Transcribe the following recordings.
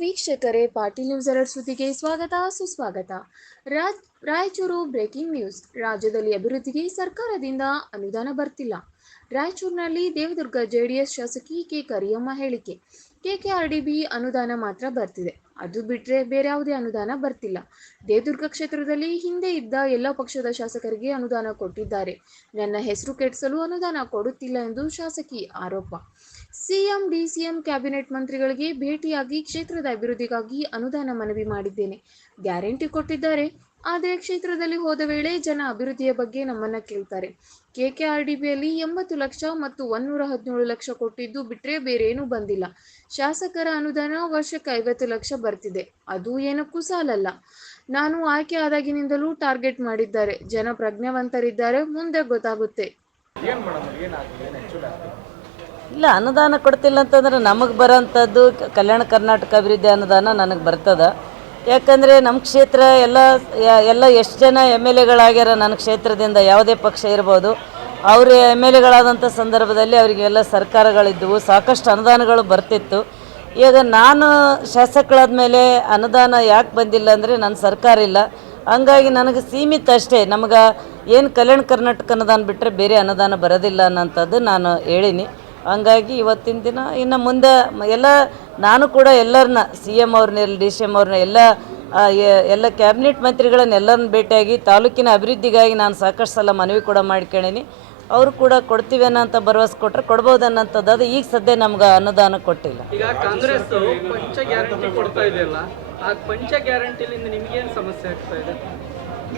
ವೀಕ್ಷಕರೇ, ಪಾಟೀಲ್ ನ್ಯೂಸ್ ಎರಡ್ ಸುದ್ದಿಗೆ ಸ್ವಾಗತ, ಸುಸ್ವಾಗತ. ರಾಜ್, ರಾಯಚೂರು ಬ್ರೇಕಿಂಗ್ ನ್ಯೂಸ್ ರಾಜ್ಯದಲ್ಲಿ ಅಭಿವೃದ್ಧಿಗೆ ಸರ್ಕಾರದಿಂದ ಅನುದಾನ ಬರ್ತಿಲ್ಲ. ರಾಯಚೂರಿನಲ್ಲಿ ದೇವದುರ್ಗ ಜೆಡಿಎಸ್ ಶಾಸಕಿ ಕೆ ಕರಿಯಮ್ಮ ಹೇಳಿಕೆ. ಕೆಕೆಆರ್ಡಿಬಿ ಅನುದಾನ ಮಾತ್ರ ಬರ್ತಿದೆ. ಅದು ಬಿಟ್ಟರೆ ಬೇರೆ ಯಾವುದೇ ಅನುದಾನ ಬರ್ತಿಲ್ಲ. ದೇವದುರ್ಗ ಕ್ಷೇತ್ರದಲ್ಲಿ ಹಿಂದೆ ಇದ್ದ ಎಲ್ಲ ಪಕ್ಷದ ಶಾಸಕರಿಗೆ ಅನುದಾನ ಕೊಟ್ಟಿದ್ದಾರೆ. ನನ್ನ ಹೆಸರು ಕೆಡಿಸಲು ಅನುದಾನ ಕೊಡುತ್ತಿಲ್ಲ ಎಂದು ಶಾಸಕಿ ಆರೋಪ. ಸಿಎಂ, ಡಿಸಿಎಂ ಕ್ಯಾಬಿನೆಟ್ ಮಂತ್ರಿಗಳಿಗೆ ಭೇಟಿಯಾಗಿ ಕ್ಷೇತ್ರದ ಅಭಿವೃದ್ಧಿಗಾಗಿ ಅನುದಾನ ಮನವಿ ಮಾಡಿದ್ದೇನೆ. ಗ್ಯಾರಂಟಿ ಕೊಟ್ಟಿದ್ದಾರೆ. ಆದರೆ ಕ್ಷೇತ್ರದಲ್ಲಿ ಹೋದ ವೇಳೆ ಜನ ಅಭಿವೃದ್ಧಿಯ ಬಗ್ಗೆ ನಮ್ಮನ್ನ ಕೇಳ್ತಾರೆ. ಕೆಕೆಆರ್ಡಿಬಿಯಲ್ಲಿ ಎಂಬತ್ತು ಲಕ್ಷ ಮತ್ತು ಒಂದೂರ ಹದಿನೇಳು ಲಕ್ಷ ಕೊಟ್ಟಿದ್ದು ಬಿಟ್ಟರೆ ಬೇರೇನೂ ಬಂದಿಲ್ಲ. ಶಾಸಕರ ಅನುದಾನ ವರ್ಷಕ್ಕೆ ಐವತ್ತು ಲಕ್ಷ ಬರ್ತಿದೆ. ಅದು ಏನಕ್ಕೂ ಸಾಲಲ್ಲ. ನಾನು ಆಯ್ಕೆ ಆದಾಗಿನಿಂದಲೂ ಟಾರ್ಗೆಟ್ ಮಾಡಿದ್ದಾರೆ. ಜನ ಪ್ರಜ್ಞಾವಂತರಿದ್ದಾರೆ. ಮುಂದೆ ಗೊತ್ತಾಗುತ್ತೆ. ಇಲ್ಲ, ಅನುದಾನ ಕೊಡ್ತಿಲ್ಲ ಅಂತಂದ್ರೆ ನಮಗೆ ಬರೋಂಥದ್ದು ಕಲ್ಯಾಣ ಕರ್ನಾಟಕ ಅಭಿವೃದ್ಧಿ ಅನುದಾನ ನನಗೆ ಬರ್ತದ. ಯಾಕಂದರೆ ನಮ್ಮ ಕ್ಷೇತ್ರ ಎಲ್ಲ ಎಲ್ಲ ಎಷ್ಟು ಜನ ಎಂ ಎಲ್ ಎಗಳಾಗ್ಯಾರ ನನ್ನ ಕ್ಷೇತ್ರದಿಂದ ಯಾವುದೇ ಪಕ್ಷ ಇರ್ಬೋದು, ಅವರು ಎಂ ಎಲ್ ಎಗಳಾದಂಥ ಸಂದರ್ಭದಲ್ಲಿ ಅವರಿಗೆಲ್ಲ ಸರ್ಕಾರಗಳಿದ್ದವು, ಸಾಕಷ್ಟು ಅನುದಾನಗಳು ಬರ್ತಿತ್ತು. ಈಗ ನಾನು ಶಾಸಕಳಾದ ಮೇಲೆ ಅನುದಾನ ಯಾಕೆ ಬಂದಿಲ್ಲ ಅಂದರೆ ನನ್ನ ಸರ್ಕಾರ ಇಲ್ಲ. ಹಂಗಾಗಿ ನನಗೆ ಸೀಮಿತ ಅಷ್ಟೇ, ನಮ್ಗೆ ಏನು ಕಲ್ಯಾಣ ಕರ್ನಾಟಕ ಅನುದಾನ ಬಿಟ್ಟರೆ ಬೇರೆ ಅನುದಾನ ಬರೋದಿಲ್ಲ ಅನ್ನೋಂಥದ್ದು ನಾನು ಹೇಳೀನಿ. ಹಂಗಾಗಿ ಇವತ್ತಿನ ದಿನ ಇನ್ನು ಮುಂದೆ ಎಲ್ಲ ನಾನು ಕೂಡ ಎಲ್ಲರನ್ನ ಸಿ ಎಂ ಅವ್ರನ್ನ ಡಿ ಸಿ ಎಂ ಅವ್ರನ್ನ ಎಲ್ಲ ಎಲ್ಲ ಕ್ಯಾಬಿನೆಟ್ ಮಂತ್ರಿಗಳನ್ನ ಎಲ್ಲರನ್ನ ಭೇಟಿಯಾಗಿ ತಾಲೂಕಿನ ಅಭಿವೃದ್ಧಿಗಾಗಿ ನಾನು ಸಾಕಷ್ಟು ಸಲ ಮನವಿ ಕೂಡ ಮಾಡ್ಕೊಂಡೀನಿ ಅವರು ಕೂಡ ಕೊಡ್ತೀವಿ ಅನ್ನೋಂಥ ಭರವಸೆ ಕೊಟ್ಟರೆ ಕೊಡ್ಬೋದು ಅನ್ನೋಂಥದ್ದು. ಅದು ಈಗ ಸದ್ಯ ನಮ್ಗೆ ಅನುದಾನ ಕೊಟ್ಟಿಲ್ಲ. ಈಗ ಕಾಂಗ್ರೆಸ್ ಪಂಚ ಗ್ಯಾರಂಟಿ ಕೊಡ್ತಾ ಇದೆಯಲ್ಲ ಆ ಪಂಚ ಗ್ಯಾರಂಟಿಲಿಂದ ನಿಮಗೇನು ಸಮಸ್ಯೆ ಆಗ್ತಾ ಇದೆ?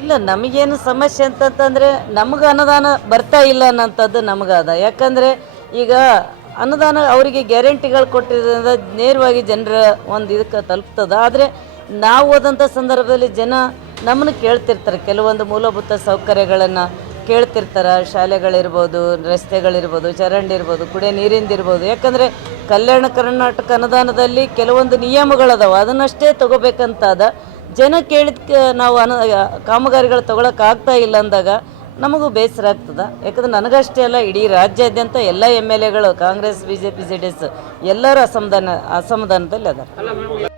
ಇಲ್ಲ ನಮಗೇನು ಸಮಸ್ಯೆ ಅಂತಂತಂದರೆ ನಮಗೆ ಅನುದಾನ ಬರ್ತಾ ಇಲ್ಲ ಅನ್ನೋಂಥದ್ದು ನಮಗಾದ ಯಾಕಂದರೆ ಈಗ ಅನುದಾನ ಅವರಿಗೆ ಗ್ಯಾರಂಟಿಗಳು ಕೊಟ್ಟಿರೋದ್ರಿಂದ ನೇರವಾಗಿ ಜನರ ಒಂದು ಇದಕ್ಕೆ ತಲುಪ್ತದೆ. ಆದರೆ ನಾವು ಹೋದಂಥ ಸಂದರ್ಭದಲ್ಲಿ ಜನ ನಮ್ಮನ್ನು ಕೇಳ್ತಿರ್ತಾರೆ. ಕೆಲವೊಂದು ಮೂಲಭೂತ ಸೌಕರ್ಯಗಳನ್ನು ಕೇಳ್ತಿರ್ತಾರೆ. ಶಾಲೆಗಳಿರ್ಬೋದು, ರಸ್ತೆಗಳಿರ್ಬೋದು ಚರಂಡಿ ಇರ್ಬೋದು ಕುಡಿಯೋ ನೀರಿಂದಿರ್ಬೋದು. ಯಾಕಂದರೆ ಕಲ್ಯಾಣ ಕರ್ನಾಟಕ ಅನುದಾನದಲ್ಲಿ ಕೆಲವೊಂದು ನಿಯಮಗಳದಾವೆ. ಅದನ್ನಷ್ಟೇ ತಗೋಬೇಕಂತಾದ ಜನ ಕೇಳಿದ ನಾವು ಅನು ಕಾಮಗಾರಿಗಳು ತೊಗೊಳಕ್ಕಾಗ್ತಾ ಇಲ್ಲ ಅಂದಾಗ ನಮಗೂ ಬೇಸರ ಆಗ್ತದೆ. ಯಾಕಂದ್ರೆ ನನಗಷ್ಟೇ ಅಲ್ಲ, ಇಡೀ ರಾಜ್ಯಾದ್ಯಂತ ಎಲ್ಲ ಎಂ ಎಲ್ ಎಗಳು Congress B J P J D S ಎಲ್ಲರೂ ಅಸಮಾಧಾನ, ಅಸಮಾಧಾನದಲ್ಲಿ ಅದಾರೆ.